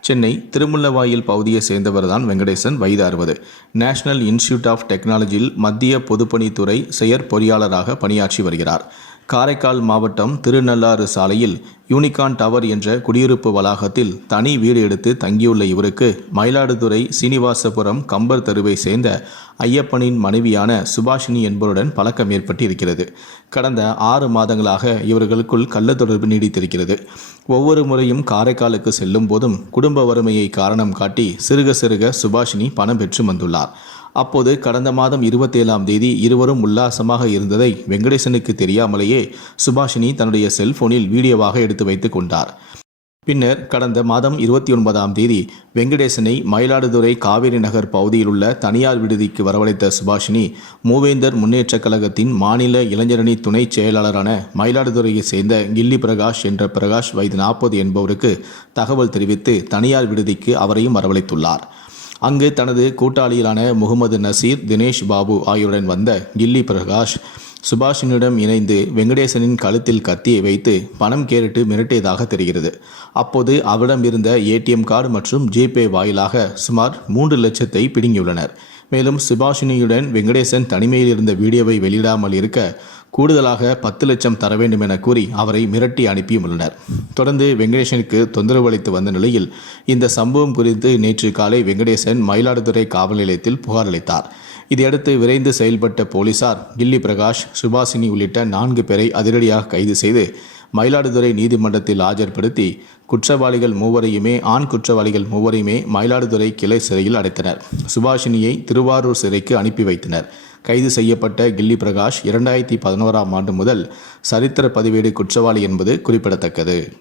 சென்னை திருமுல்லவாயில் பகுதியை சேர்ந்தவர்தான் வெங்கடேசன் வயது அறுபது நேஷனல் இன்ஸ்டிடியூட் ஆஃப் டெக்னாலஜியில் மத்திய பொதுப்பணித்துறை செயற் பொறியாளராக பணியாற்றி வருகிறார். காரைக்கால் மாவட்டம் திருநள்ளாறு சாலையில் யூனிகான் டவர் என்ற குடியிருப்பு வளாகத்தில் தனி வீடு எடுத்து தங்கியுள்ள இவருக்கு மயிலாடுதுறை சீனிவாசபுரம் கம்பர் தெருவை சேர்ந்த ஐயப்பனின் மனைவியான சுபாஷினி என்பவருடன் பழக்கம் ஏற்பட்டு இருக்கிறது கடந்த ஆறு மாதங்களாக இவர்களுக்குள் கள்ள தொடர்பு நீடித்திருக்கிறது. ஒவ்வொரு முறையும் காரைக்காலுக்கு செல்லும் போதும் குடும்ப வறுமையை காரணம் காட்டி சிறுக சிறுக சுபாஷினி பணம் பெற்று வந்துள்ளார். அப்போது கடந்த மாதம் இருபத்தேழாம் தேதி இருவரும் உல்லாசமாக இருந்ததை வெங்கடேசனுக்கு தெரியாமலேயே சுபாஷினி தன்னுடைய செல்போனில் வீடியோவாக எடுத்து வைத்துக் கொண்டார். பின்னர் கடந்த மாதம் இருபத்தி ஒன்பதாம் தேதி வெங்கடேசனை மயிலாடுதுறை காவிரி நகர் பகுதியில் உள்ள தனியார் விடுதிக்கு வரவழைத்த சுபாஷினி மூவேந்தர் முன்னேற்றக் கழகத்தின் மாநில இளைஞரணி துணை செயலாளரான மயிலாடுதுறையை சேர்ந்த கில்லி பிரகாஷ் என்ற பிரகாஷ் வயது நாற்பது என்பவருக்கு தகவல் தெரிவித்து தனியார் விடுதிக்கு அவரையும் வரவழைத்துள்ளார். அங்கு தனது கூட்டாளிகளான முகமது நசீர் தினேஷ் பாபு ஆகியோருடன் வந்த கில்லி பிரகாஷ் சுபாஷினிடம் இணைந்து வெங்கடேசனின் கழுத்தில் கத்தியை வைத்து பணம் கேட்டு மிரட்டியதாக தெரிகிறது. அப்போது அவரிடம் இருந்த ஏடிஎம் கார்டு மற்றும் ஜிபே வாயிலாக சுமார் மூன்று லட்சத்தை பிடுங்கியுள்ளனர். மேலும் சுபாஷினியுடன் வெங்கடேசன் தனிமையில் இருந்த வீடியோவை வெளியிடாமல் இருக்க கூடுதலாக பத்து லட்சம் தர வேண்டும் என கூறி அவரை மிரட்டி அனுப்பியுள்ளனர் தொடர்ந்து வெங்கடேசனுக்கு தொந்தரவு அளித்து வந்த நிலையில் இந்த சம்பவம் குறித்து நேற்று காலை வெங்கடேசன் மயிலாடுதுறை காவல் நிலையத்தில் புகார் அளித்தார். இதையடுத்து விரைந்து செயல்பட்ட போலீசார் கில்லி பிரகாஷ் சுபாசினி உள்ளிட்ட நான்கு பேரை அதிரடியாக கைது செய்து மயிலாடுதுறை நீதிமன்றத்தில் ஆஜர்படுத்தி குற்றவாளிகள் மூவரையுமே ஆண் குற்றவாளிகள் மூவரையுமே மயிலாடுதுறை கிளை சிறையில் அடைத்தனர். சுபாஷினியை திருவாரூர் சிறைக்கு அனுப்பி வைத்தனர். கைது செய்யப்பட்ட கில்லி பிரகாஷ் இரண்டாயிரத்தி பதினோராம் ஆண்டு முதல் சரித்திர பதிவேடு குற்றவாளி என்பது குறிப்பிடத்தக்கது.